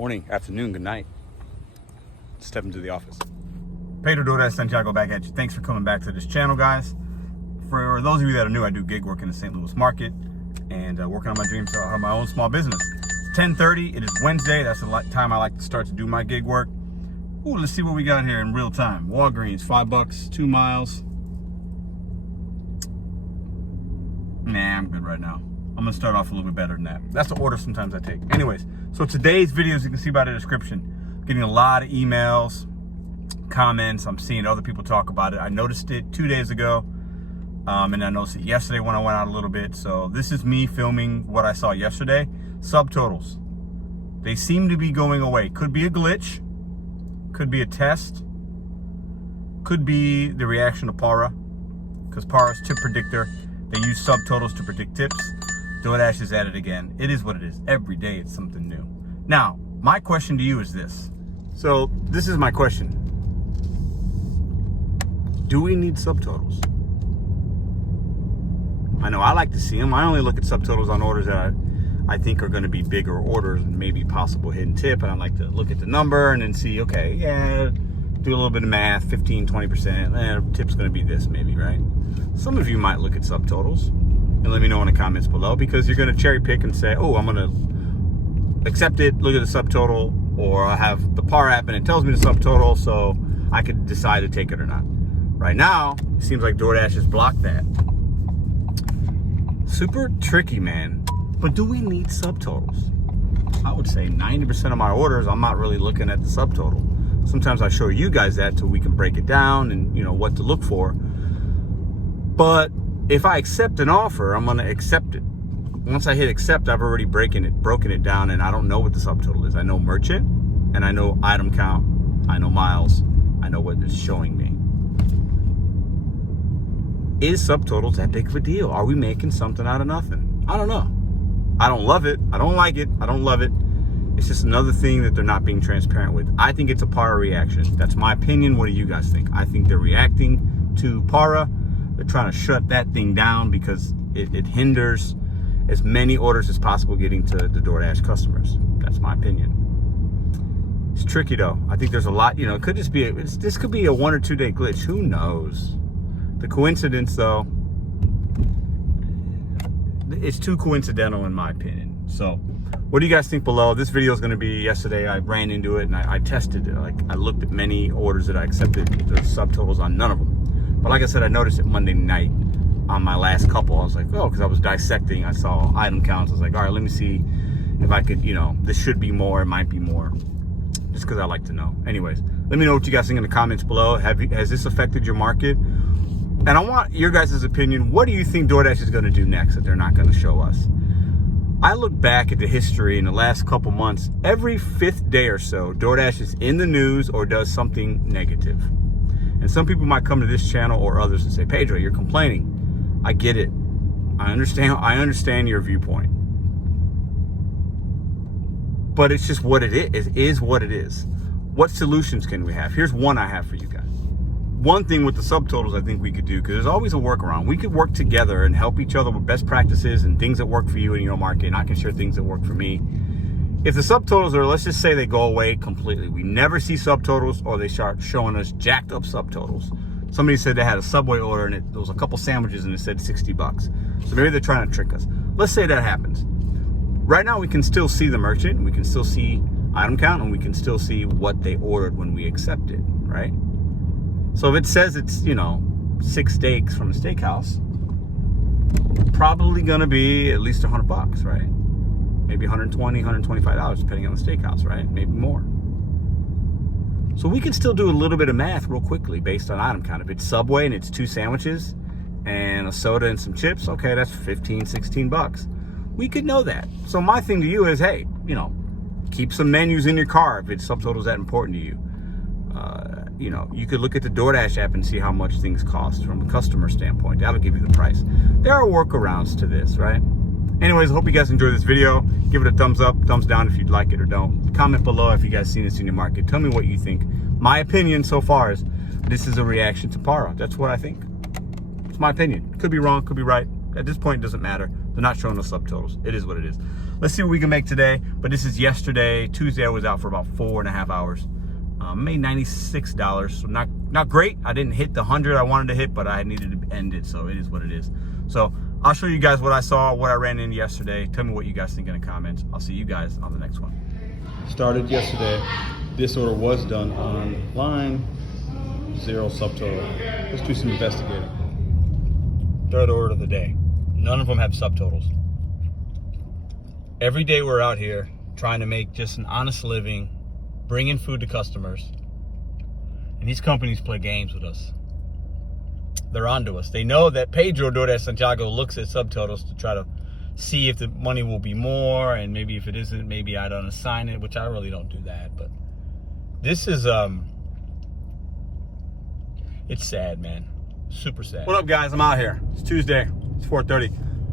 morning, afternoon, good night. Step into the office. Pedro DoorDash Santiago back at you. Thanks for coming back to this channel, guys. For those of you that are new, I do gig work in the St. Louis market and working on my dreams to have my own small business. It's 10:30. It is Wednesday. That's the time I like to start to do my gig work. Ooh, let's see what we got here in real time. Walgreens, $5, 2 miles. Nah, I'm good right now. I'm gonna start off a little bit better than that. That's the order sometimes I take. Anyways, so today's video, as you can see by the description, I'm getting a lot of emails, comments. I'm seeing other people talk about it. I noticed it 2 days ago, and I noticed it yesterday when I went out a little bit. So this is me filming what I saw yesterday. Subtotals. They seem to be going away. Could be a glitch, could be a test, could be the reaction to Para, because Para's tip predictor. They use subtotals to predict tips. DoorDash is at it again. It is what it is. Every day it's something new. Now, my question to you is this. So this is my question. Do we need subtotals? I know I like to see them. I only look at subtotals on orders that I think are going to be bigger orders and maybe possible hidden tip. And I like to look at the number and then see, okay, yeah, do a little bit of math, 15, 20%. Tip's going to be this maybe, right? Some of you might look at subtotals and let me know in the comments below, because you're going to cherry pick and say, oh, I'm going to accept it, look at the subtotal, or I have the PAR app and it tells me the subtotal, so I could decide to take it or not. Right now, it seems like DoorDash has blocked that. Super tricky, man. But do we need subtotals? I would say 90% of my orders, I'm not really looking at the subtotal. Sometimes I show you guys that so we can break it down and you know what to look for. But if I accept an offer, I'm gonna accept it. Once I hit accept, I've already broken it down, and I don't know what the subtotal is. I know merchant, and I know item count, I know miles, I know what it's showing me. Is subtotals that big of a deal? Are we making something out of nothing? I don't know. I don't love it. I don't like it. I don't love it. It's just another thing that they're not being transparent with. I think it's a Para reaction. That's my opinion. What do you guys think? I think they're reacting to Para. They're trying to shut that thing down because it hinders as many orders as possible getting to the DoorDash customers. That's my opinion. It's tricky though. I think there's a lot, you know, it could just be, this could be a 1 or 2 day glitch. Who knows? The coincidence though, it's too coincidental in my opinion. So what do you guys think below? This video is going to be yesterday. I ran into it and I tested it. Like I looked at many orders that I accepted, the subtotals on none of them. But like I said, I noticed it Monday night on my last couple. I was like, oh, because I was dissecting. I saw item counts. I was like, all right, let me see if I could, you know, this should be more, it might be more. Just because I like to know. Anyways, let me know what you guys think in the comments below. Has this affected your market? And I want your guys' opinion. What do you think DoorDash is going to do next that they're not going to show us? I look back at the history in the last couple months. Every 5th day or so, DoorDash is in the news or does something negative. And some people might come to this channel or others and say, Pedro, you're complaining. I get it. I understand your viewpoint. But it's just what it is. It is what it is. What solutions can we have? Here's one I have for you guys. One thing with the subtotals I think we could do, because there's always a workaround. We could work together and help each other with best practices and things that work for you in your market, and I can share things that work for me. If the subtotals are, let's just say they go away completely. We never see subtotals, or they start showing us jacked up subtotals. Somebody said they had a Subway order and there was a couple sandwiches and it said $60. So maybe they're trying to trick us. Let's say that happens. Right now we can still see the merchant, we can still see item count, and we can still see what they ordered when we accept it, right? So if it says it's, you know, 6 steaks from a steakhouse, probably gonna be at least $100, right? Maybe $120, $125, depending on the steakhouse, right? Maybe more. So we can still do a little bit of math real quickly based on item count. If it's Subway and it's 2 sandwiches and a soda and some chips, okay, that's $15, $16. We could know that. So my thing to you is, hey, you know, keep some menus in your car if it's subtotals that important to you. You know, you could look at the DoorDash app and see how much things cost from a customer standpoint. That'll give you the price. There are workarounds to this, right? Anyways, I hope you guys enjoyed this video. Give it a thumbs up, thumbs down if you'd like it or don't. Comment below if you guys seen this in your market. Tell me what you think. My opinion so far is this is a reaction to Para. That's what I think. It's my opinion. Could be wrong, could be right. At this point, it doesn't matter. They're not showing us subtotals. It is what it is. let's see what we can make today. But this is yesterday. Tuesday I was out for about 4.5 hours. Made $96, so not great. I didn't hit the 100 I wanted to hit, but I needed to end it, so it is what it is. So I'll show you guys what I saw, what I ran in yesterday. Tell me what you guys think in the comments. I'll see you guys on the next one. Started yesterday. This order was done online. 0 subtotal. Let's do some investigating. Third order of the day. None of them have subtotals. Every day we're out here trying to make just an honest living, bringing food to customers. And these companies play games with us. They're onto us. They know that Pedro DoorDash Santiago looks at subtotals to try to see if the money will be more, and maybe if it isn't, maybe I don't assign it, which I really don't do that. But this is it's sad, man. Super sad. What up, guys? I'm out here. It's Tuesday. It's 4:30.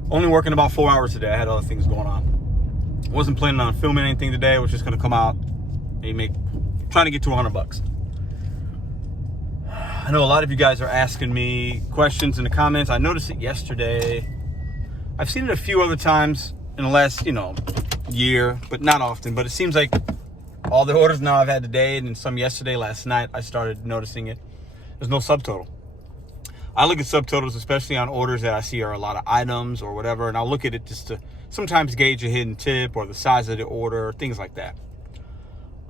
Only working about 4 hours today. I had other things going on. Wasn't planning on filming anything today. I was just gonna come out and trying to get to $100. I know a lot of you guys are asking me questions in the comments. I noticed it yesterday. I've seen it a few other times in the last, year, but not often. But it seems like all the orders now I've had today and some yesterday, last night, I started noticing it. There's no subtotal. I look at subtotals, especially on orders that I see are a lot of items or whatever, and I'll look at it just to sometimes gauge a hidden tip or the size of the order, things like that.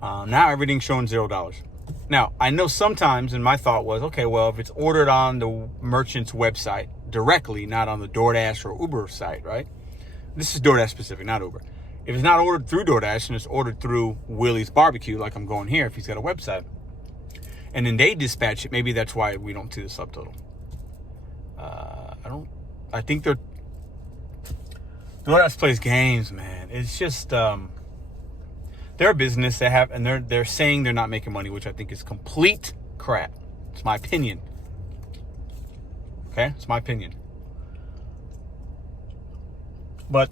Now everything's showing $0. Now, I know sometimes, and my thought was, okay, well, if it's ordered on the merchant's website directly, not on the DoorDash or Uber site, right? This is DoorDash specific, not Uber. If it's not ordered through DoorDash and it's ordered through Willie's Barbecue, like I'm going here, if he's got a website, and then they dispatch it, maybe that's why we don't see the subtotal. I think DoorDash plays games, man. It's just, they're a business they have, and they're saying they're not making money, which I think is complete crap. It's my opinion. Okay, it's my opinion. But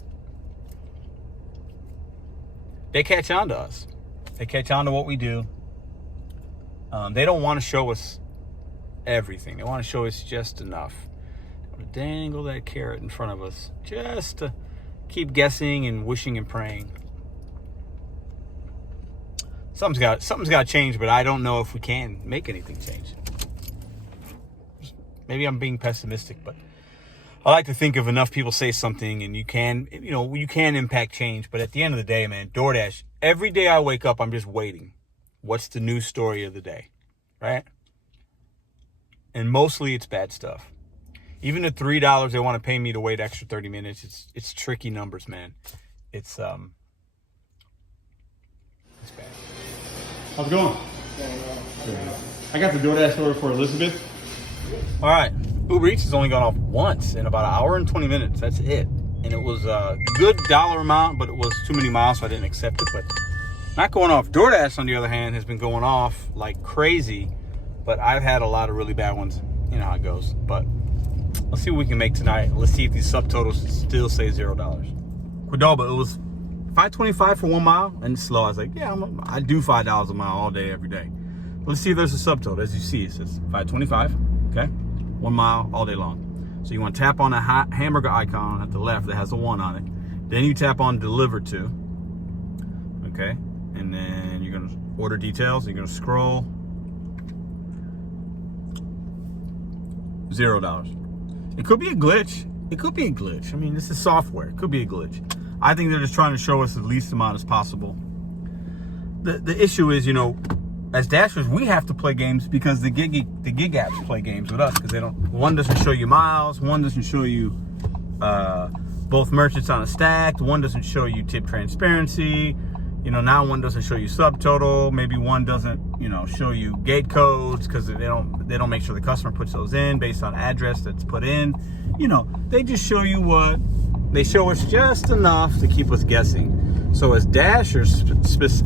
they catch on to us. They catch on to what we do. They don't want to show us everything. They want to show us just enough. They want to dangle that carrot in front of us just to keep guessing and wishing and praying. Something's got to change, but I don't know if we can make anything change. Maybe I'm being pessimistic, but I like to think if enough people say something and you can impact change. But at the end of the day, man, DoorDash, every day I wake up, I'm just waiting. What's the news story of the day, right? And mostly it's bad stuff. Even the $3 they want to pay me to wait extra 30 minutes, it's tricky numbers, man. It's bad. How's it going? I got the DoorDash order for Elizabeth. All right, Uber Eats has only gone off once in about 1 hour and 20 minutes. That's it. And it was a good dollar amount, but it was too many miles, so I didn't accept it. But not going off. DoorDash, on the other hand, has been going off like crazy. But I've had a lot of really bad ones. You know how it goes. But let's see what we can make tonight. Let's see if these subtotals still say $0. Qdoba, it was $5.25 for 1 mile, and it's slow. I was like, yeah, I do $5 a mile all day, every day. Let's see if there's a subtotal. As you see, it says $5.25, okay? 1 mile all day long. So you want to tap on a hamburger icon at the left that has a 1 on it. Then you tap on deliver to, okay? And then you're gonna order details. You're gonna scroll. $0. It could be a glitch. It could be a glitch. I mean, this is software. It could be a glitch. I think they're just trying to show us the least amount as possible. The issue is, as Dashers, we have to play games because the gig apps play games with us because they don't. One doesn't show you miles. One doesn't show you both merchants on a stack. One doesn't show you tip transparency. Now one doesn't show you subtotal. Maybe one doesn't, show you gate codes because they don't make sure the customer puts those in based on address that's put in. They just show you what they show us, just enough to keep us guessing. So as Dashers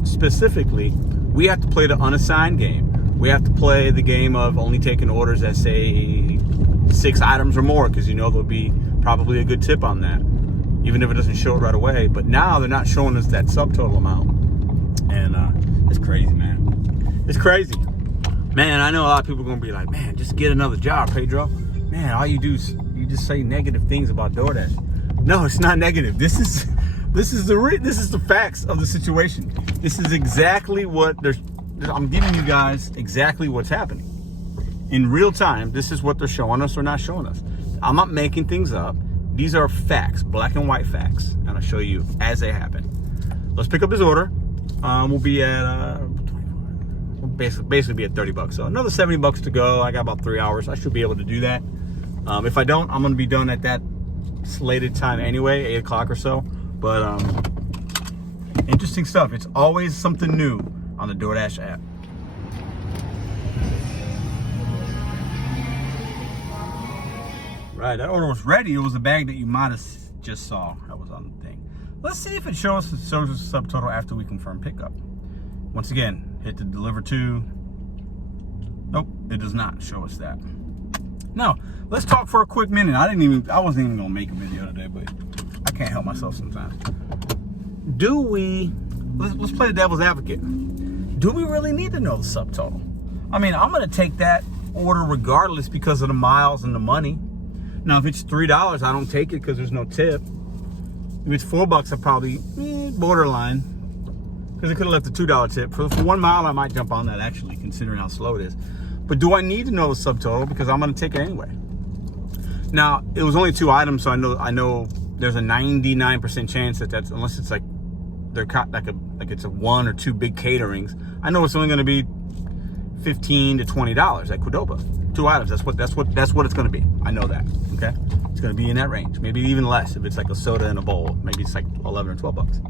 specifically, we have to play the unassigned game. We have to play the game of only taking orders that say 6 items or more because there'll be probably a good tip on that, even if it doesn't show it right away. But now they're not showing us that subtotal amount. And it's crazy, man. It's crazy. Man, I know a lot of people are going to be like, man, just get another job, Pedro. Man, all you do is you just say negative things about DoorDash. No, it's not negative. This is This is the facts of the situation. This is exactly what I'm giving you guys exactly what's happening. In real time, this is what they're showing us or not showing us. I'm not making things up. These are facts, black and white facts. And I'll show you as they happen. Let's pick up his order. We'll be at, we'll basically be at 30 bucks. So another 70 bucks to go. I got about 3 hours. I should be able to do that. If I don't, I'm going to be done at that slated time anyway, 8 o'clock or so. But interesting stuff. It's always something new on the DoorDash app. Right, that order was ready. It was a bag that you might have just saw that was on the thing. Let's see if it shows us a subtotal after we confirm pickup. Once again, hit the deliver to. Nope, it does not show us that. Now, let's talk for a quick minute. I wasn't even gonna make a video today, but I can't help myself sometimes. Let's play the devil's advocate. Do we really need to know the subtotal? I mean, I'm gonna take that order regardless because of the miles and the money. Now, if it's $3, I don't take it because there's no tip. If it's $4, I probably borderline, because I could have left a $2 tip. For 1 mile, I might jump on that actually, considering how slow it is. But do I need to know the subtotal? Because I'm gonna take it anyway. Now, it was only 2 items, so I know there's a 99% chance that's, unless it's like they're like it's a 1 or 2 big caterings, I know it's only gonna be $15 to $20 at Qdoba. 2 items, that's what it's gonna be. I know that, okay? It's gonna be in that range, maybe even less if it's like a soda in a bowl. Maybe it's like 11 or 12 bucks.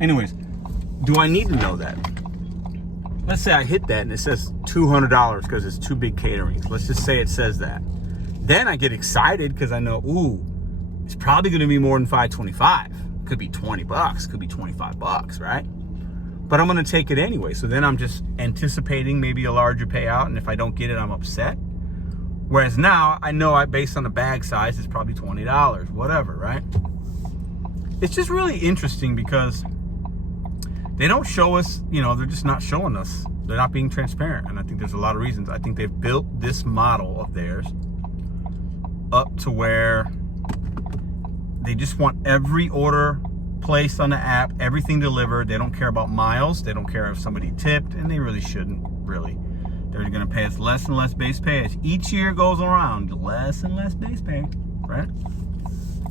Anyways, do I need to know that? Let's say I hit that and it says $200 because it's 2 big caterings. Let's just say it says that. Then I get excited because I know, ooh, it's probably gonna be more than $5.25. Could be 20 bucks, could be 25 bucks, right? But I'm gonna take it anyway. So then I'm just anticipating maybe a larger payout, and if I don't get it, I'm upset. Whereas now I know based on the bag size, it's probably $20, whatever, right? It's just really interesting because they don't show us, they're just not showing us. They're not being transparent. And I think there's a lot of reasons. I think they've built this model of theirs up to where they just want every order placed on the app, everything delivered. They don't care about miles. They don't care if somebody tipped, and they really shouldn't, really. They're going to pay us less and less base pay as each year goes around. Less and less base pay, right?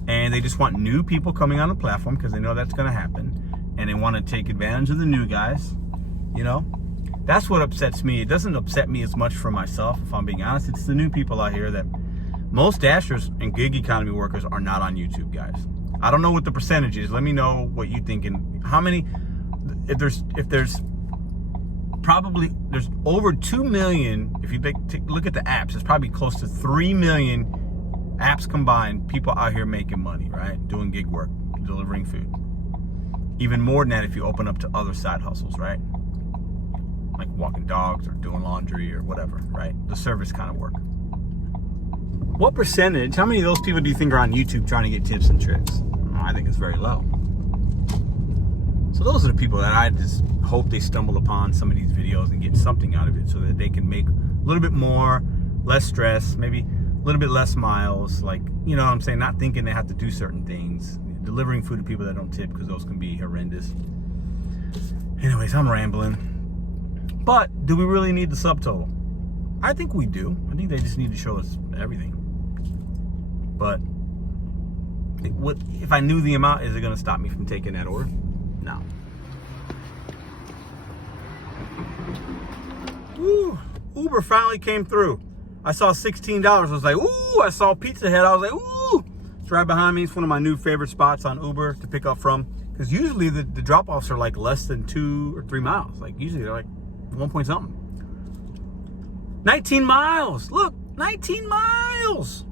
And they just want new people coming on the platform because they know that's going to happen. And they want to take advantage of the new guys. That's what upsets me. It doesn't upset me as much for myself, if I'm being honest. It's the new people out here that most dashers and gig economy workers are not on YouTube, guys. I don't know what the percentage is. Let me know what you think. And how many, if there's over 2 million, if you look at the apps, it's probably close to 3 million apps combined, people out here making money, right? Doing gig work, delivering food. Even more than that if you open up to other side hustles, right? Like walking dogs or doing laundry or whatever, right? The service kind of work. What percentage, how many of those people do you think are on YouTube trying to get tips and tricks? I think it's very low. So those are the people that I just hope they stumble upon some of these videos and get something out of it so that they can make a little bit more, less stress, maybe a little bit less miles, like, what I'm saying, not thinking they have to do certain things, delivering food to people that don't tip because those can be horrendous. Anyways, I'm rambling. But do we really need the subtotal? I think we do. I think they just need to show us everything. But if I knew the amount, is it going to stop me from taking that order? No. Woo, Uber finally came through. I saw $16. I was like, ooh, I saw Pizza Hut. I was like, ooh. It's right behind me. It's one of my new favorite spots on Uber to pick up from. Because usually the drop-offs are like less than 2 or 3 miles. Like usually they're like 1 point something. 19 miles. Look, 19 miles.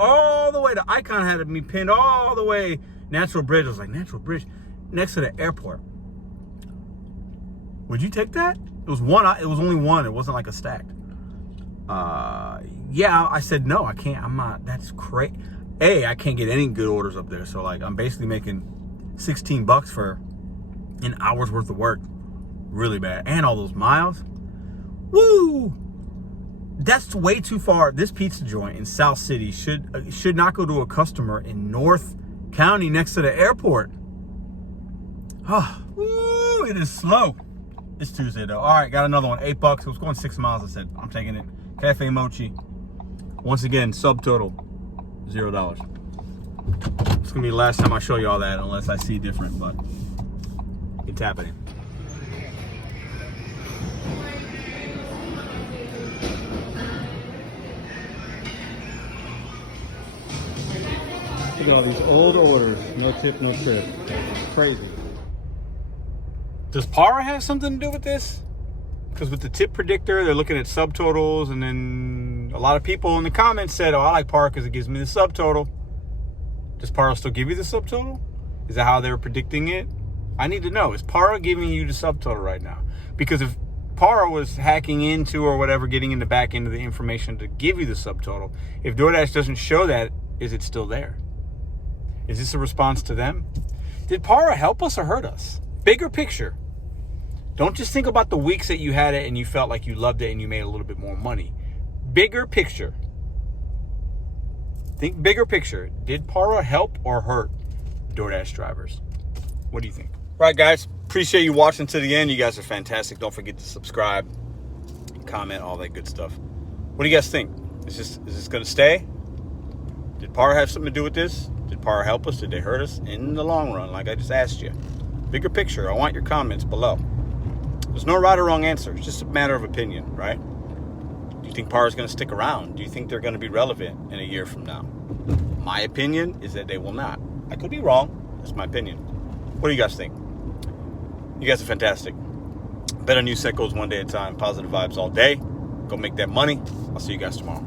All the way. The icon had me pinned all the way. Natural Bridge. I was like, Natural Bridge? Next to the airport. Would you take that? It was only one. It wasn't like a stacked. Yeah, I said no, I can't. I'm not. That's crazy. I can't get any good orders up there. So like, I'm basically making $16 for an hour's worth of work. Really bad. And all those miles. Woo! That's way too far. This pizza joint in South City should not go to a customer in North County next to the airport. Woo, it is slow. It's Tuesday though. All right, got another one. $8. It was going 6 miles. I said, I'm taking it. Cafe Mochi. Once again, subtotal, $0. It's gonna be the last time I show you all that unless I see different, but it's happening. Look at all these old orders. No tip, no trip. Crazy. Does Para have something to do with this? Because with the tip predictor, they're looking at subtotals, and then a lot of people in the comments said, oh, I like Para because it gives me the subtotal. Does Para still give you the subtotal? Is that how they're predicting it? I need to know. Is Para giving you the subtotal right now? Because if Para was hacking into or whatever, getting in the back end of the information to give you the subtotal, if DoorDash doesn't show that, is it still there? Is this a response to them? Did Para help us or hurt us? Bigger picture. Don't just think about the weeks that you had it and you felt like you loved it and you made a little bit more money. Bigger picture. Think bigger picture. Did Para help or hurt DoorDash drivers? What do you think? Right, guys. Appreciate you watching to the end. You guys are fantastic. Don't forget to subscribe, comment, all that good stuff. What do you guys think? Is this going to stay? Did Para have something to do with this? Did Para help us? Did they hurt us? In the long run, like I just asked you. Bigger picture. I want your comments below. There's no right or wrong answer. It's just a matter of opinion, right? Do you think Para's going to stick around? Do you think they're going to be relevant in a year from now? My opinion is that they will not. I could be wrong. That's my opinion. What do you guys think? You guys are fantastic. BetonYou set goals one day at a time. Positive vibes all day. Go make that money. I'll see you guys tomorrow.